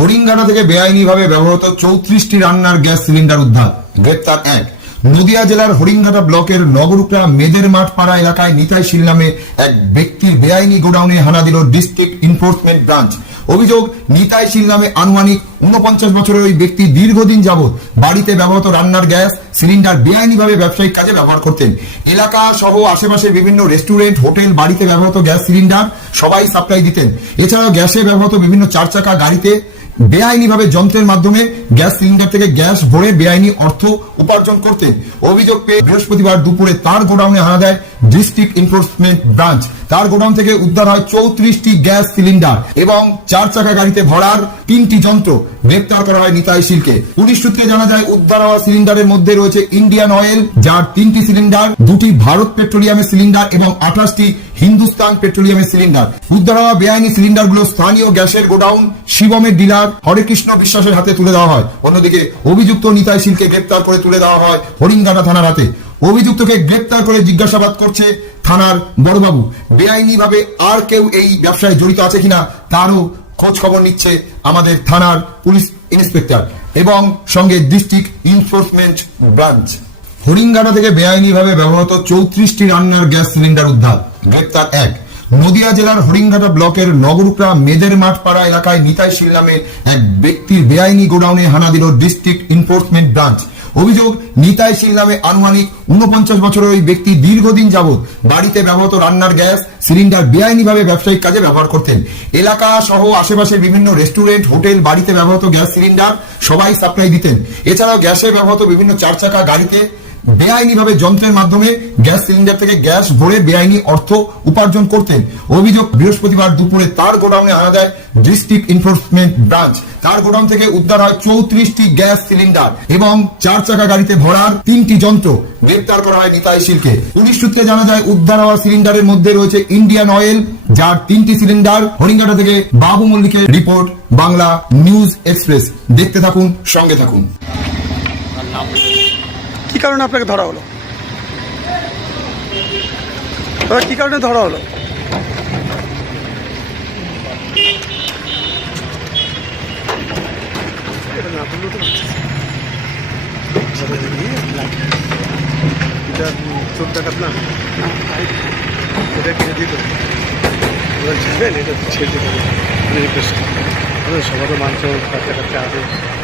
হরিঙ্গানা থেকে বেআইনিভাবে ব্যবহৃত চৌত্রিশটি রান্নার গ্যাস সিলিন্ডার উদ্ধার। গ্রেপ্তার এক। নদিয়া জেলার হরিঙ্গাটা ব্লকের নগরুকরা মেদের মাঠ পাড়া এলাকায় নিতাই শীল নামে এক ব্যক্তির বেআইনি গোডাউনে হানা দিল ডিস্ট্রিক্ট এনফোর্সমেন্ট ব্রাঞ্চ। অভিযোগ, নিতাই শীল নামে আনুমানিক উনপঞ্চাশ বছরের ওই ব্যক্তি দীর্ঘদিন যাবৎ বাড়িতে ব্যবহৃত রান্নার গ্যাস সিলিন্ডার বেআইনিভাবে ব্যবসায়িক কাজে ব্যবহার করতেন। এলাকা সহ আশেপাশের বিভিন্ন রেস্টুরেন্ট, হোটেল, বাড়িতে ব্যবহৃত গ্যাস সিলিন্ডার সবাই সাপ্লাই দিতেন। এছাড়াও গ্যাসে ব্যবহৃত বিভিন্ন চার চাকা গাড়িতে বেআইনিভাবে যন্ত্রের মাধ্যমে গ্যাস সিলিন্ডার থেকে গ্যাস ভরে বেআইনি অর্থ উপার্জন করতেন অভিযোগ পেয়ে বৃহস্পতিবার দুপুরে তার গোডাউনে হানা দেয় ডিস্ট্রিক্ট এনফোর্সমেন্ট ব্রাঞ্চ। তার গোডাউন থেকে উদ্ধার হয় চৌত্রিশটি গ্যাস সিলিন্ডার এবং চার চাকা গাড়িতে ভরার তিনটি যন্ত্র গ্রেপ্তার করা হয় নিতাই শিলকে পুলিশ সূত্রে জানা যায়, উদ্ধার হওয়া সিলিন্ডারের মধ্যে রয়েছে ইন্ডিয়ান অয়েল, যার তিনটি সিলিন্ডার, দুটি ভারত পেট্রোলিয়ামের সিলিন্ডার এবং আঠাশটি হিন্দুস্তান পেট্রোলিয়ামের সিলিন্ডার। উদ্ধার হওয়া বেআইনি সিলিন্ডারগুলো স্থানীয় গ্যাসের গোডাউন, শিবমের ডিলার, হরেকৃষ্ণ বিশ্বাসের হাতে তুলে দেওয়া হয়। অন্যদিকে অভিযুক্ত নিতাই শিলকে গ্রেপ্তার করে তুলে দেওয়া হয় হরিঙ্গাটা থানার হাতে। অভিযুক্তকে গ্রেপ্তার করে জিজ্ঞাসাবাদ করছে থানার বড়বাবু। বেআইনিভাবে আর কেউ এই ব্যবসায় জড়িত আছে কিনা তারও খোঁজ খবর নিচ্ছে আমাদের থানার পুলিশ ইন্সপেক্টর এবং সঙ্গে ডিস্ট্রিক্ট এনফোর্সমেন্ট ব্রাঞ্চ। হরিঙ্গানা থেকে বেআইনিভাবে ব্যবহৃত চৌত্রিশটি রান্নার গ্যাস সিলিন্ডার উদ্ধার, গ্রেপ্তার এক। নদিয়া জেলার হরিঙ্গাটা ব্লকের নগরুকরা মেদের মাঠ পাড়া এলাকায় নিতাই শীল নামে এক ব্যক্তির বেআইনি গোডাউনে হানা দিল ডিস্ট্রিক্ট ইনফোর্সমেন্ট ব্রাঞ্চ। অভিযোগ, নিতাই সিং নামে আনুমানিক উনপঞ্চাশ বছরের ওই ব্যক্তি দীর্ঘদিন যাবৎ বাড়িতে ব্যবহৃত রান্নার গ্যাস সিলিন্ডার বেআইনিভাবে ব্যবসায়িক কাজে ব্যবহার করতেন। এলাকা সহ আশেপাশের বিভিন্ন রেস্টুরেন্ট, হোটেল, বাড়িতে ব্যবহৃত গ্যাস সিলিন্ডার সবাই সাপ্লাই দিতেন। এছাড়াও গ্যাসে ব্যবহৃত বিভিন্ন চার চাকা গাড়িতে বেআইনিভাবে যন্ত্রের মাধ্যমে গ্যাস সিলিন্ডার থেকে গ্যাস ভরে বেআইনি অর্থ উপার্জন করতেন। অভিযোগ, বৃহস্পতিবার দুপুরে তার গোডাউনে আনা দেয় ডিস্ট্রিক্ট এনফোর্সমেন্ট ব্রাঞ্চ। তার গোডাউন থেকে উদ্ধার হয় চৌত্রিশটি গ্যাস সিলিন্ডার এবং চার চাকা গাড়িতে ভরার তিনটি যন্ত্র। গ্রেপ্তার করা হয় নিতাই শিলকে পুলিশ সূত্রে জানা যায়, উদ্ধার হওয়া সিলিন্ডারের মধ্যে রয়েছে ইন্ডিয়ান অয়েল, যার তিনটি সিলিন্ডার হরিঙ্গাটা থেকে বাবু মল্লিকের রিপোর্ট, বাংলা নিউজ এক্সপ্রেস। দেখতে থাকুন, সঙ্গে থাকুন। কি কারণে আপনাকে ধরা হলো? দাদা, কি কারণে ধরা হলো? এটা চোর ডাকাত না এটা কিনে এটা ছেড়ে দিতে সবারও কাটতে আছে